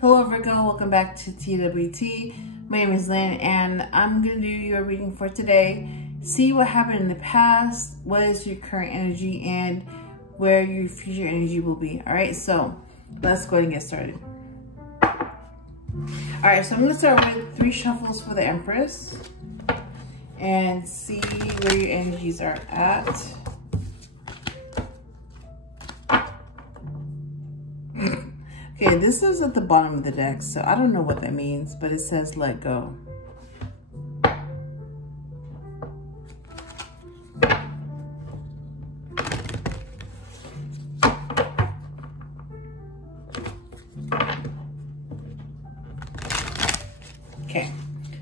Hello Virgo, welcome back to TWT. My name is Lynn and I'm going to do your reading for today. See what happened in the past, what is your current energy, and where your future energy will be. Alright, so let's go ahead and get started. Alright, so I'm going to start with 3 shuffles for the Empress and see where your energies are at. Okay, this is at the bottom of the deck, so I don't know what that means, but it says let go. Okay,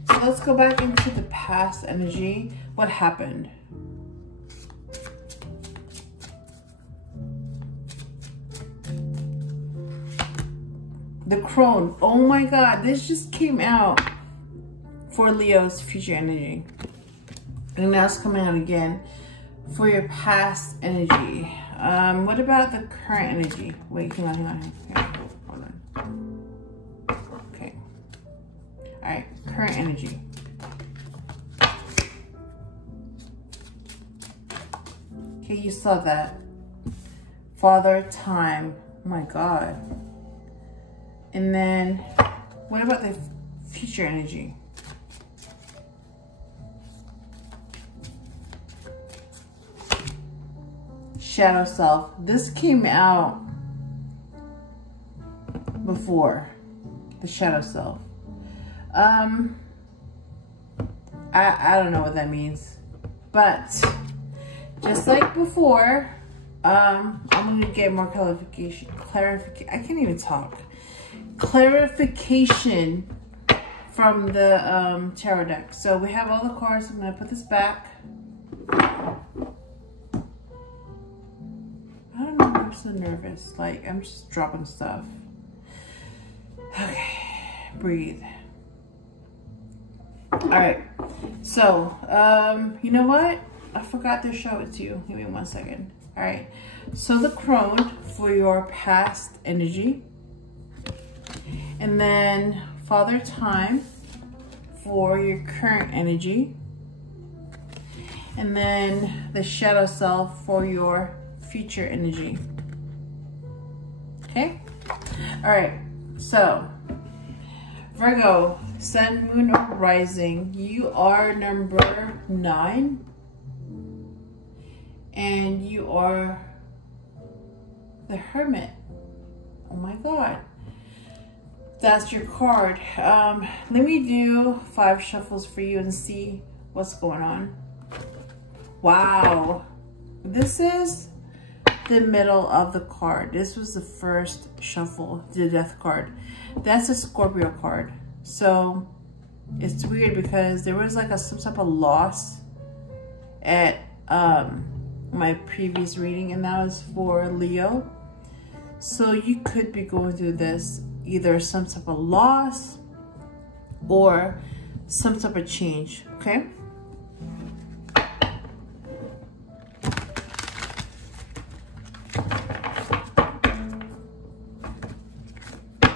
so let's go back into the past energy. What happened? The Crone. Oh my God, this just came out for Leo's future energy. And now it's coming out again for your past energy. What about the current energy? Wait, hang on. Hold on. Okay. All right, current energy. Okay, you saw that. Father Time. Oh my God. And then, what about the future energy? Shadow Self. This came out before, the Shadow Self. I don't know what that means, but just like before, I'm gonna get more clarification. I can't even talk. Clarification from the tarot deck. So we have all the cards. I'm going to put this back. I don't know, I'm so nervous. Like, I'm just dropping stuff. Okay, breathe. Alright, so, you know what? I forgot to show it to you. Give me 1 second. Alright, so the Crone for your past energy. And then Father Time for your current energy. And then the Shadow Self for your future energy. Okay? Alright, so Virgo, Sun, Moon, or Rising, you are number 9. And you are the Hermit. Oh my God. That's your card. Let me do 5 shuffles for you and see what's going on. Wow. This is the middle of the card. This was the first shuffle, the Death card. That's a Scorpio card. So it's weird because there was like some type of loss at my previous reading, and that was for Leo. So you could be going through this, either some type of loss or some type of change, okay?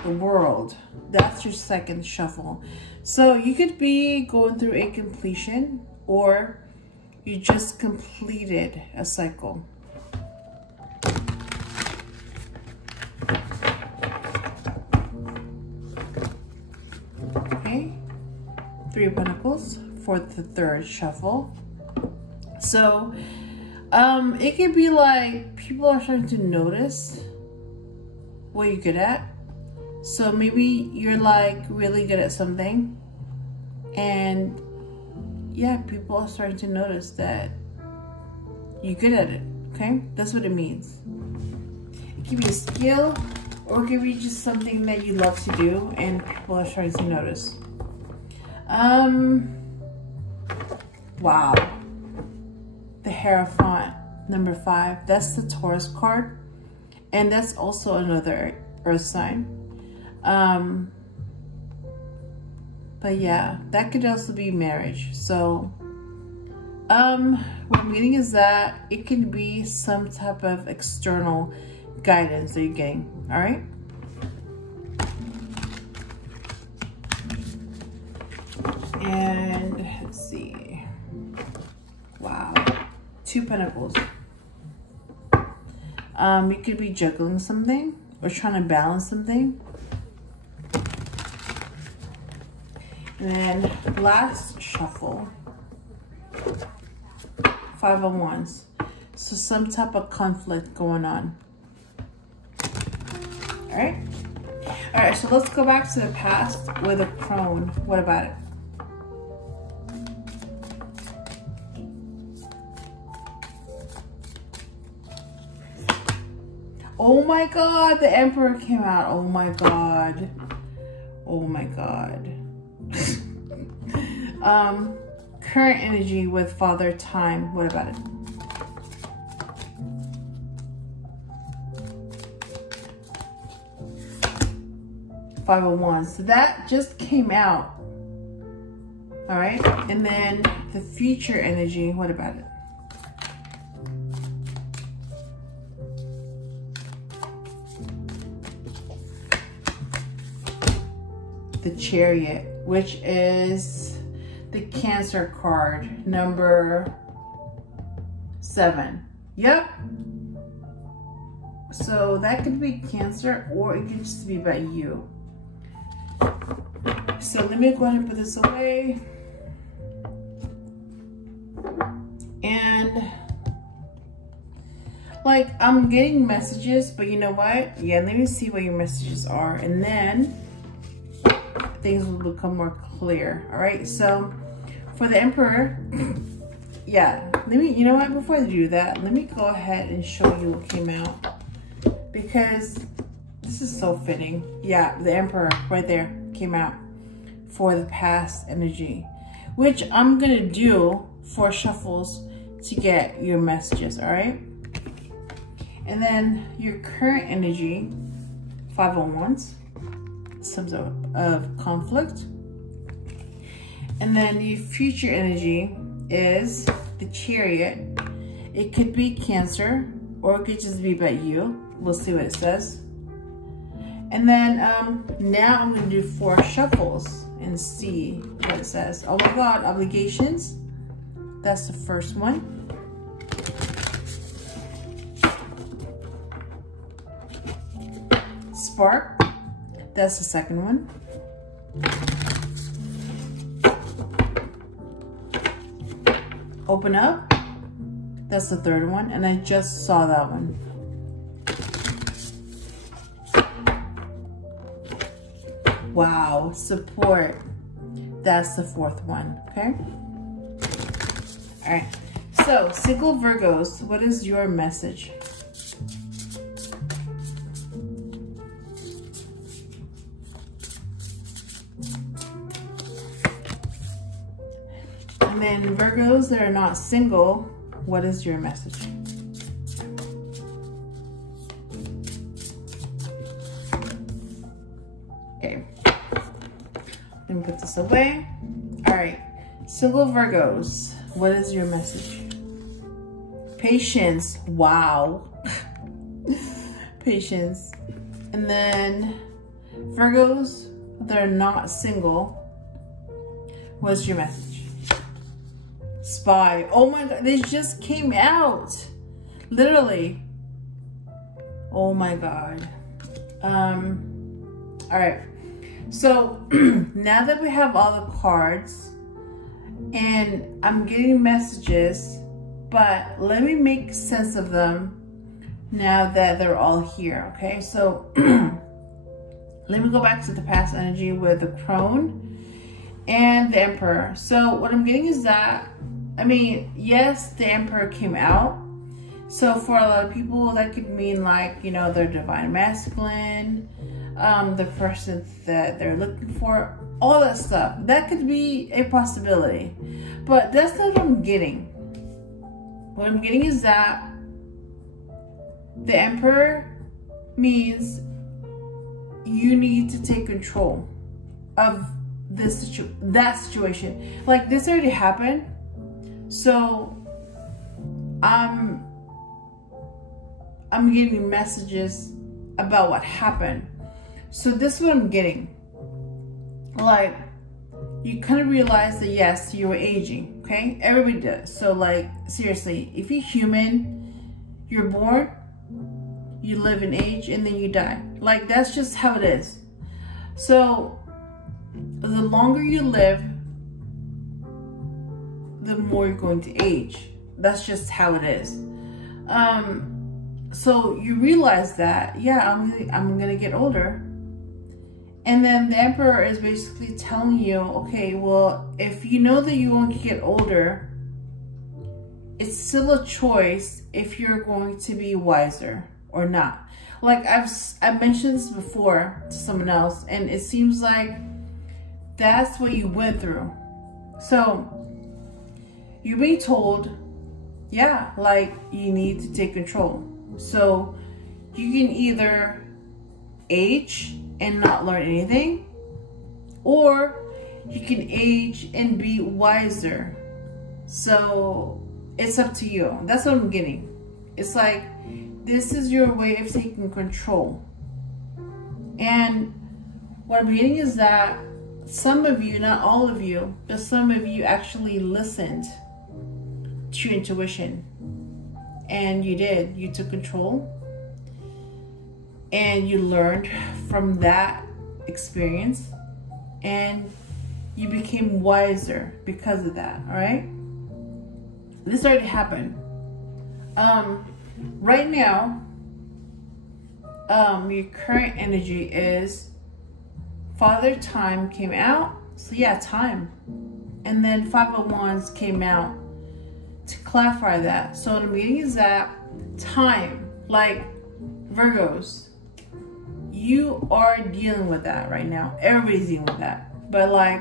The World, that's your second shuffle. So you could be going through a completion, or you just completed a cycle. Okay, 3 of Pentacles for the third shuffle. So it could be like people are starting to notice what you're good at. So maybe you're like really good at something, and yeah, people are starting to notice that you're good at it. Okay, that's what it means. It could be a skill, or it could be just something that you love to do and people are starting to notice. Wow. The Hierophant, number 5. That's the Taurus card. And that's also another earth sign. But yeah, that could also be marriage. So, what I'm getting is that it can be some type of external guidance that you're getting. All right. Two Pentacles. You could be juggling something or trying to balance something. And then last shuffle, Five of Wands. So some type of conflict going on. All right. All right, so let's go back to the past with a crone. What about it? Oh my God, the Emperor came out. Oh my God. Oh my God. Current energy with Father Time. What about it? Five of Wands. So that just came out. All right. And then the future energy. What about it? The Chariot, which is the Cancer card, number 7. Yep. So that could be Cancer, or it could just be about you. So let me go ahead and put this away. And like, I'm getting messages, but you know what? Yeah, let me see what your messages are, and then things will become more clear. All right, so for the Emperor, yeah, let me, you know what, before I do that, let me go ahead and show you what came out, because this is so fitting. Yeah, the Emperor right there came out for the past energy, which I'm gonna do 4 shuffles to get your messages. All right, and then your current energy, 5 of Wands, some sort of conflict. And then the future energy is the Chariot. It could be Cancer, or it could just be about you. We'll see what it says. And then now I'm going to do 4 shuffles and see what it says. Oh my God, obligations. That's the first one. Spark. That's the second one. Open up. That's the third one. And I just saw that one. Wow. Support. That's the 4th one. Okay. All right. So, single Virgos, what is your message? And then Virgos that are not single, what is your message? Okay. Let me put this away. All right. Single Virgos, what is your message? Patience. Wow. Patience. And then Virgos that are not single, what's your message? Spy. Oh my God, this just came out. Literally. Oh my God. All right. So now that we have all the cards and I'm getting messages, but let me make sense of them now that they're all here. Okay. So let me go back to the past energy with the Crone and the Emperor. So what I'm getting is that, I mean, yes, the Emperor came out. So for a lot of people, that could mean like, you know, their divine masculine, the person that they're looking for, all that stuff. That could be a possibility. But that's not what I'm getting. What I'm getting is that the Emperor means you need to take control of this that situation. Like, this already happened. So I'm getting messages about what happened. So this is what I'm getting. Like, you kind of realize that yes, you are aging, okay? Everybody does. So like, seriously, if you're human, you're born, you live in age, and then you die. Like, that's just how it is. So the longer you live, the more you're going to age. That's just how it is. So you realize that, yeah, I'm gonna get older. And then the Emperor is basically telling you, okay, well, if you know that you're going to get older, it's still a choice if you're going to be wiser or not. Like I've mentioned this before to someone else, and it seems like that's what you went through. So you're being told, yeah, like you need to take control. So you can either age and not learn anything, or you can age and be wiser. So it's up to you. That's what I'm getting. It's like, this is your way of taking control. And what I'm getting is that some of you, not all of you, but some of you actually listened to your intuition. And you did. You took control. And you learned from that experience. And you became wiser because of that. Alright? This already happened. Right now, your current energy is Father Time came out. So yeah, time. And then 5 of Wands came out to clarify that. So what I'm getting is that time, like Virgos, you are dealing with that right now. Everybody's dealing with that. But like,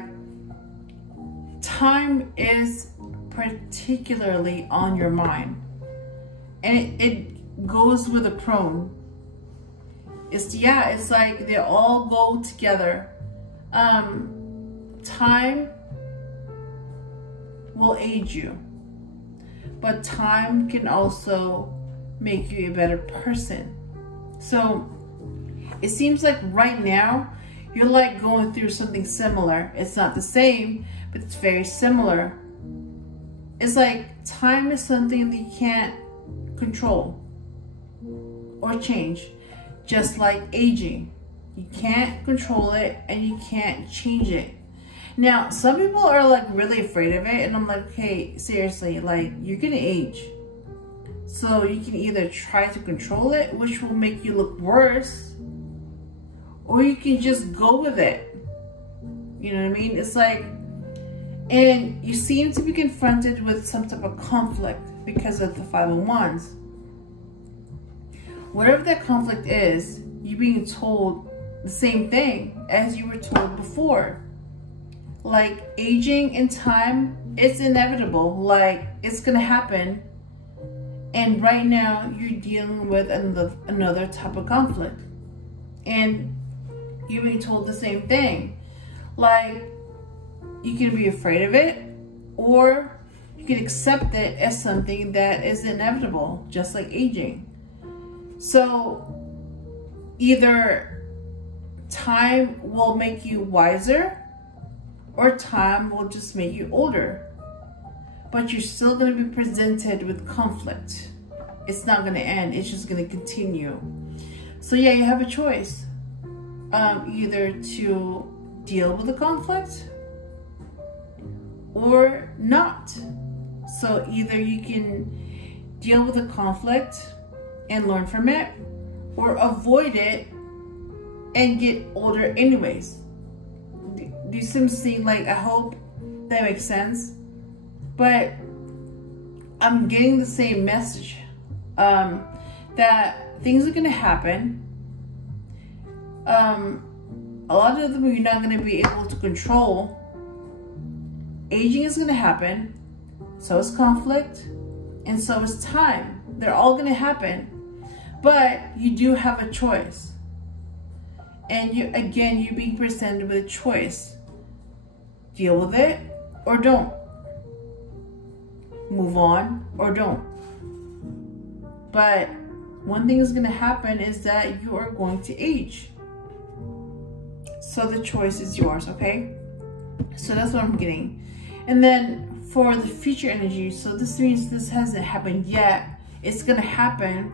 time is particularly on your mind. And it goes with a crone. It's like they all go together. Time will age you, but time can also make you a better person. So it seems like right now you're like going through something similar. It's not the same, but it's very similar. It's like time is something that you can't control or change, just like aging. You can't control it and you can't change it. Now, some people are like really afraid of it, and I'm like, okay, seriously, like you're gonna age. So you can either try to control it, which will make you look worse, or you can just go with it. You know what I mean? It's like, and you seem to be confronted with some type of conflict because of the 5 of Wands. Whatever that conflict is, you're being told the same thing as you were told before. Like aging in time, it's inevitable. Like it's gonna happen. And right now you're dealing with another type of conflict. And you're being told the same thing. Like you can be afraid of it, or you can accept it as something that is inevitable, just like aging. So either time will make you wiser, or time will just make you older. But you're still going to be presented with conflict. It's not going to end. It's just going to continue. So yeah, you have a choice. Either to deal with the conflict or not. So either you can deal with the conflict and learn from it, or avoid it and get older anyways. Do you see, like, I hope that makes sense. But I'm getting the same message, that things are going to happen. A lot of them you're not going to be able to control. Aging is going to happen. So is conflict. And so is time. They're all going to happen. But you do have a choice. And you're being presented with a choice. Deal with it or don't. Move on or don't. But one thing is going to happen is that you are going to age. So the choice is yours, okay? So that's what I'm getting. And then for the future energy, so this means this hasn't happened yet. It's gonna happen.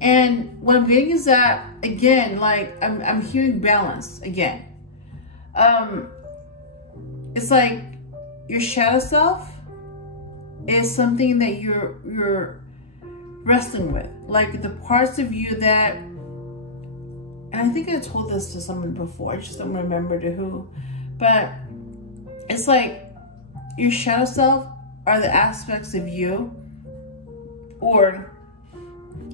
And what I'm getting is that, again, like I'm hearing balance again. It's like your shadow self is something that you're wrestling with. Like the parts of you that, and I think I told this to someone before, I just don't remember to who, but it's like your shadow self are the aspects of you, or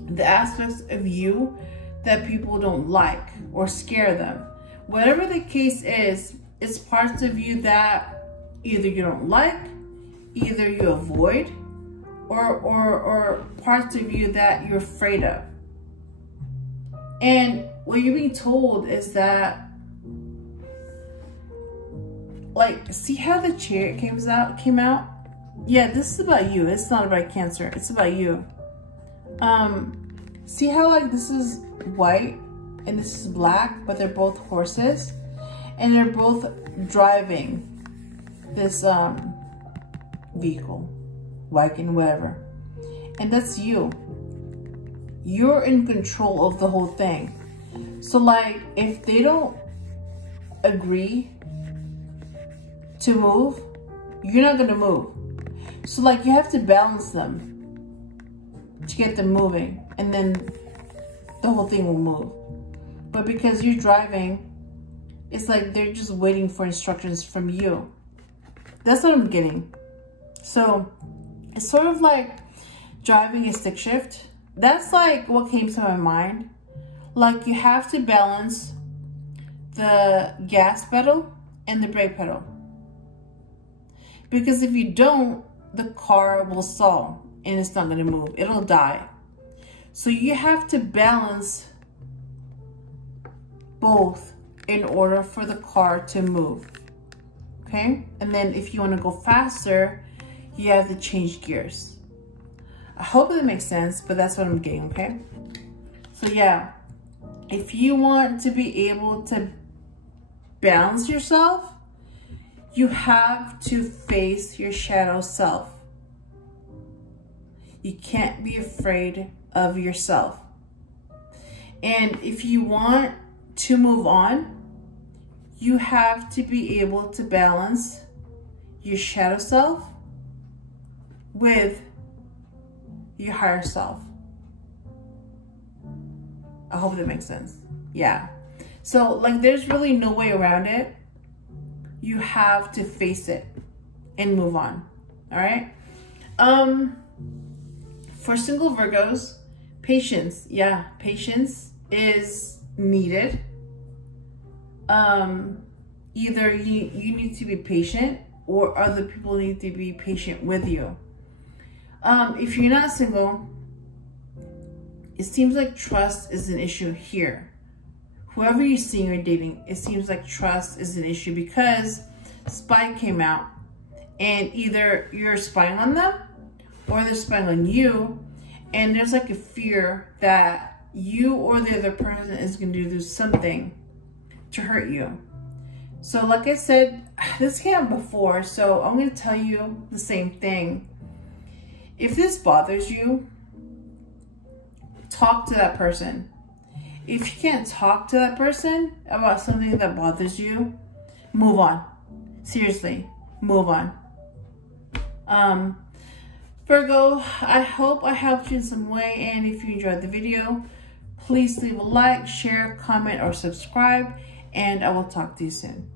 the aspects of you that people don't like or scare them. Whatever the case is, it's parts of you that either you don't like, either you avoid, or parts of you that you're afraid of. And what you're being told is that, like, see how the Chariot came out? Yeah, this is about you. It's not about Cancer. It's about you. See how, like, this is white and this is black, but they're both horses, and they're both driving this vehicle, wagon, whatever. And that's you. You're in control of the whole thing. So, like, if they don't agree to move, you're not gonna move. So, like, you have to balance them to get them moving, and then the whole thing will move. But because you're driving, it's like they're just waiting for instructions from you. That's what I'm getting. So it's sort of like driving a stick shift. That's like what came to my mind. Like, you have to balance the gas pedal and the brake pedal, because if you don't, the car will stall and it's not going to move. It'll die. So you have to balance both in order for the car to move. Okay? And then if you want to go faster, you have to change gears. I hope that makes sense, but that's what I'm getting, okay? So yeah, if you want to be able to balance yourself, you have to face your shadow self. You can't be afraid of yourself. And if you want to move on, you have to be able to balance your shadow self with your higher self. I hope that makes sense. Yeah. So, like, there's really no way around it. You have to face it and move on. All right? For single Virgos, patience. Yeah, patience is needed. Either you need to be patient, or other people need to be patient with you. If you're not single, it seems like trust is an issue here. Whoever you're seeing or dating, it seems like trust is an issue, because spy came out, and either you're spying on them or they're spying on you, and there's like a fear that you or the other person is going to do something to hurt you. So like I said, this came out before, so I'm going to tell you the same thing. If this bothers you, talk to that person. If you can't talk to that person about something that bothers you, move on. Seriously, move on. Virgo, I hope I helped you in some way, and if you enjoyed the video, please leave a like, share, comment, or subscribe, and I will talk to you soon.